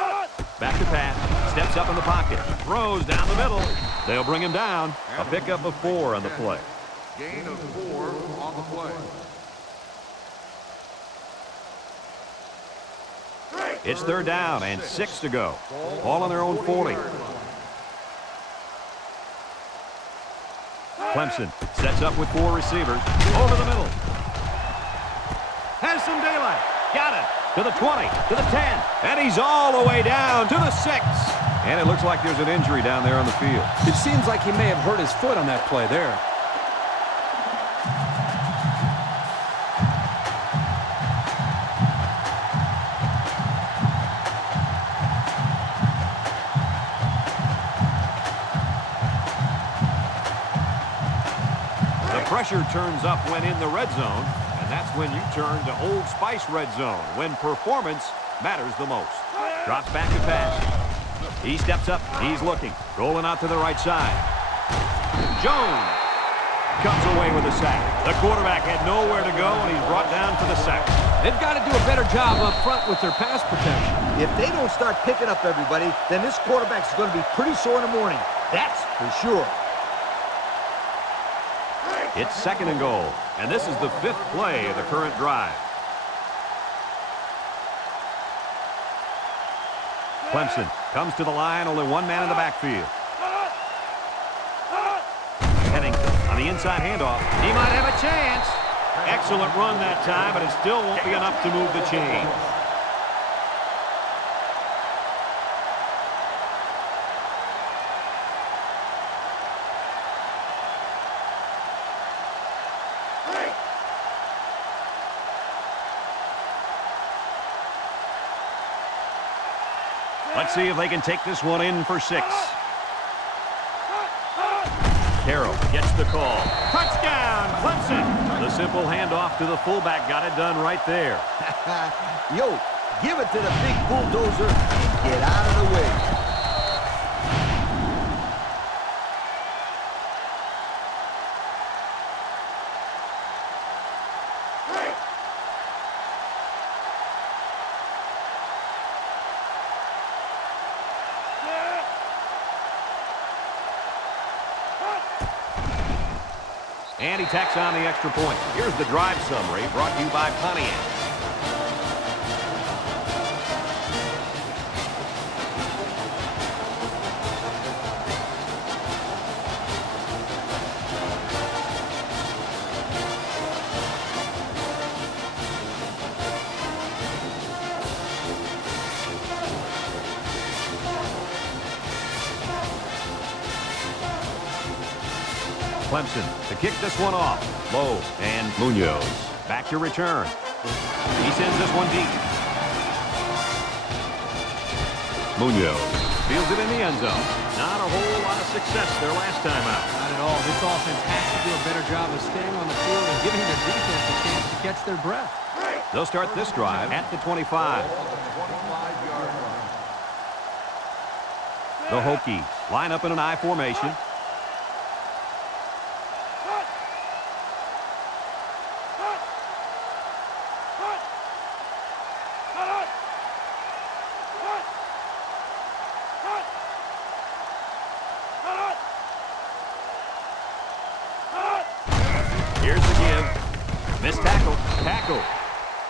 Back to pass. Steps up in the pocket. Throws down the middle. They'll bring him down. A pickup of 4 on the play. Gain of 4 on the play. It's 3rd down and 6 to go. All on their own 40. Clemson sets up with 4 receivers. Over the middle. Has some daylight. Got it. To the 20, to the 10. And he's all the way down to the 6. And it looks like there's an injury down there on the field. It seems like he may have hurt his foot on that play there. The pressure turns up when in the red zone. That's when you turn to Old Spice Red Zone, when performance matters the most. Drops back to pass. He steps up. He's looking. Rolling out to the right side. Jones comes away with a sack. The quarterback had nowhere to go, and he's brought down for the sack. They've got to do a better job up front with their pass protection. If they don't start picking up everybody, then this quarterback's going to be pretty sore in the morning. That's for sure. It's 2nd and goal, and this is the 5th play of the current drive. Clemson comes to the line, only 1 man in the backfield. Pennington on the inside handoff. He might have a chance. Excellent run that time, but it still won't be enough to move the chains. Let's see if they can take this one in for 6. Carroll gets the call. Touchdown, Clemson! The simple handoff to the fullback got it done right there. Yo, give it to the big bulldozer and get out of the way. And he tacks on the extra point. Here's the drive summary brought to you by Pontiac. Clemson to kick this one off. Low and Munoz back to return. He sends this one deep. Munoz fields it in the end zone. Not a whole lot of success their last time out. Not at all. This offense has to do a better job of staying on the field and giving their defense a chance to catch their breath. They'll start this drive at the 25. The Hokies line up in an I formation. Here's the give. Missed tackle. Tackle.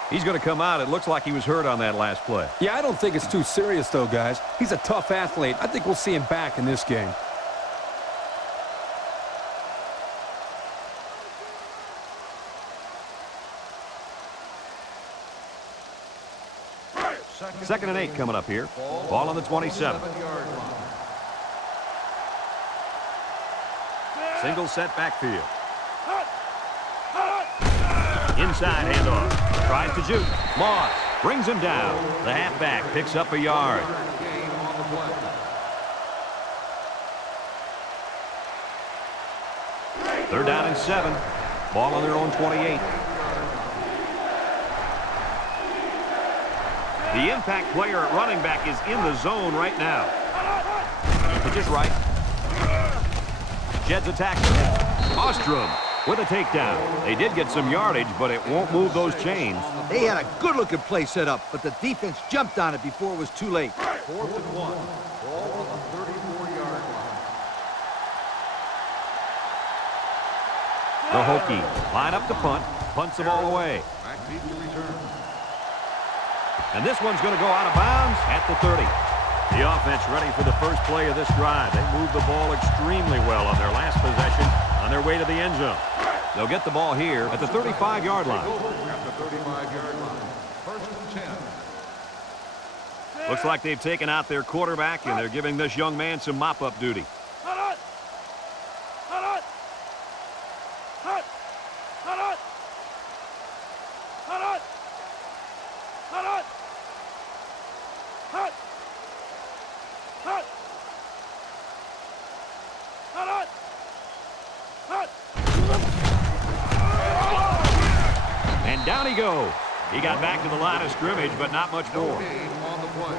He's going to come out. It looks like he was hurt on that last play. Yeah, I don't think it's too serious, though, guys. He's a tough athlete. I think we'll see him back in this game. Second and 8 coming up here. Ball on the 27. Single set backfield. Inside handoff. Tries to shoot. Moss brings him down. The halfback picks up a yard. and 7. Ball on their own 28. The impact player at running back is in the zone right now. Which is right. Jed's attacking. Ostrom with a takedown. They did get some yardage, but it won't move those chains. They had a good-looking play set up, but the defense jumped on it before it was too late. 4th and 1. Ball on the 34-yard line. The Hokies line up to punt. Punts the ball away. Back deep to return. And this one's going to go out of bounds at the 30. The offense ready for the first play of this drive. They moved the ball extremely well on their last possession on their way to the end zone. They'll get the ball here at the 35-yard line. At the 35-yard line. 1st and 10. Looks like they've taken out their quarterback, and they're giving this young man some mop-up duty. And down he goes. He got back to the line of scrimmage, but not much more. Gain on the play.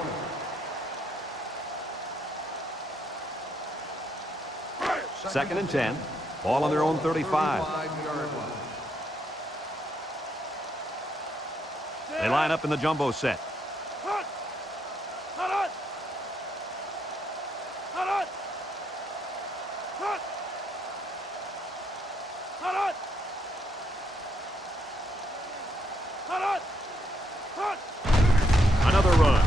Second and 10. Ball on their own 35. 35-yard line. They line up in the jumbo set. Another run.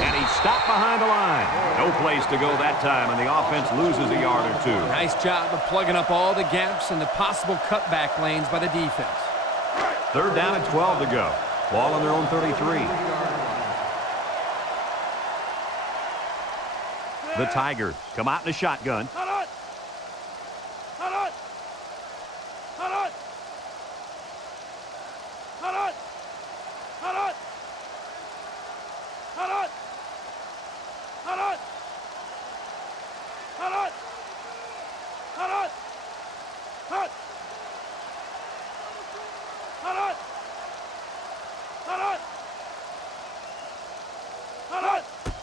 And he's stopped behind the line. No place to go that time, and the offense loses a yard or two. Nice job of plugging up all the gaps and the possible cutback lanes by the defense. 3rd down and 12 to go. Ball on their own 33. The Tigers come out in a shotgun.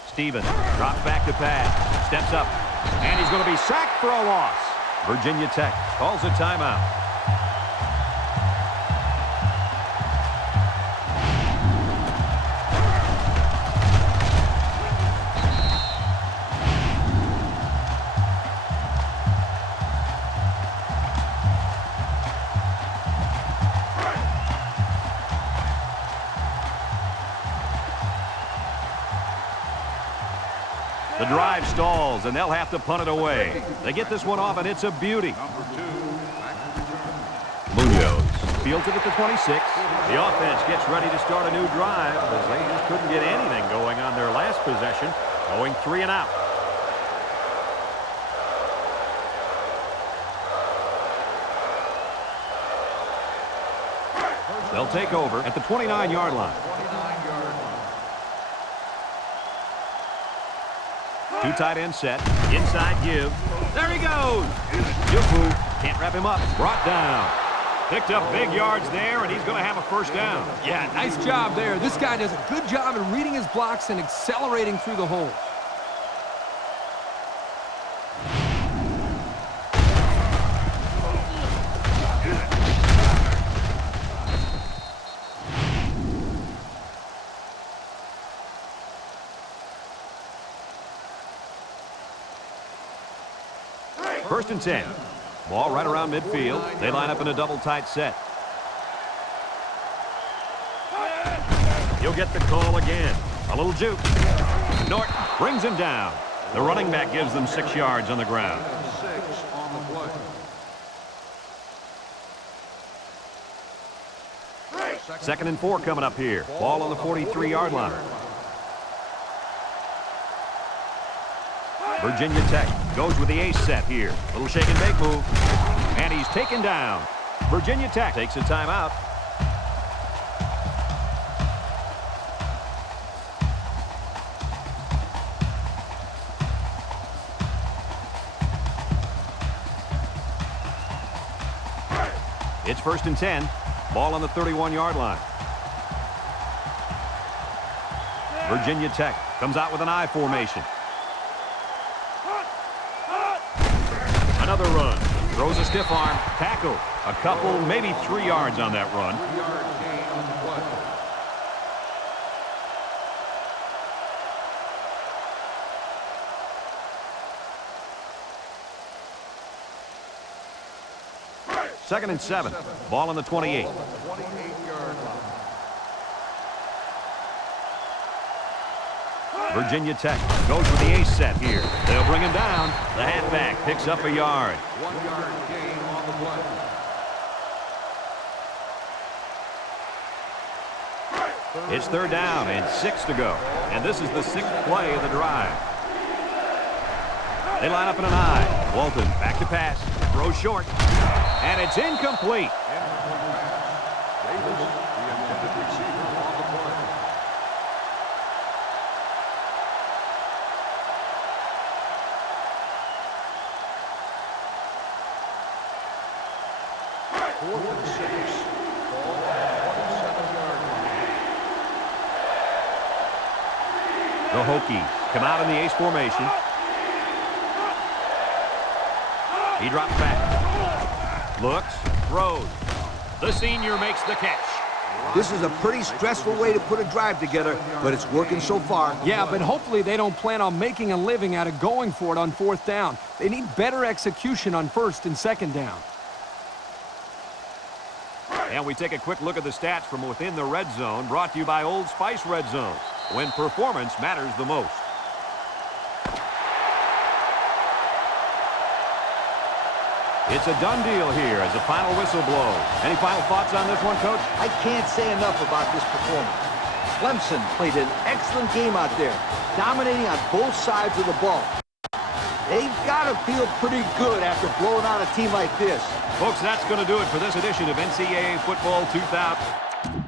Stevens drops back to pass, steps up, and he's going to be sacked for a loss. Virginia Tech calls a timeout. The drive stalls, and they'll have to punt it away. They get this one off, and it's a beauty. Number 2, back to return. Munoz fields it at the 26. The offense gets ready to start a new drive as they just couldn't get anything going on their last possession, going 3 and out. They'll take over at the 29-yard line. 29-yard line. Two tight end set. Inside give. There he goes. Jufu can't wrap him up. Brought down. Picked up big yards there, and he's going to have a first down. Yeah, nice job there. This guy does a good job in reading his blocks and accelerating through the holes. First and 10. Ball right around midfield. They line up in a double tight set. He'll get the call again. A little juke. Norton brings him down. The running back gives them 6 yards on the ground. 6 on the play. Second and 4 coming up here. Ball on the 43-yard line. Virginia Tech goes with the ace set here. Little shake and bake move. And he's taken down. Virginia Tech takes a timeout. It's 1st and 10. Ball on the 31-yard line. Virginia Tech comes out with an I formation. Another run. Throws a stiff arm. Tackle. A couple, maybe 3 yards on that run. 3-yard gain on the play. Second and 7. Ball on the 28. 28-yard line. Virginia Tech goes with the ace set here. They'll bring him down. The halfback picks up a yard. 1-yard gain on the play. It's 3rd down and 6 to go. And this is the 6th play of the drive. They line up in an I. Walton back to pass. Throws short. And it's incomplete. Incomplete pass. Davis, the intended receiver on the play. Fourth and 6. Ball on the 27-yard line. The Hokies come out in the ace formation. He drops back. Looks, throws. The senior makes the catch. This is a pretty stressful way to put a drive together, but it's working so far. Yeah, but hopefully they don't plan on making a living out of going for it on 4th down. They need better execution on 1st and 2nd down. And we take a quick look at the stats from within the red zone, brought to you by Old Spice Red Zone, when performance matters the most. It's a done deal here as the final whistle blows. Any final thoughts on this one, Coach? I can't say enough about this performance. Clemson played an excellent game out there, dominating on both sides of the ball. They've got to feel pretty good after blowing out a team like this. Folks, that's going to do it for this edition of NCAA Football 2000.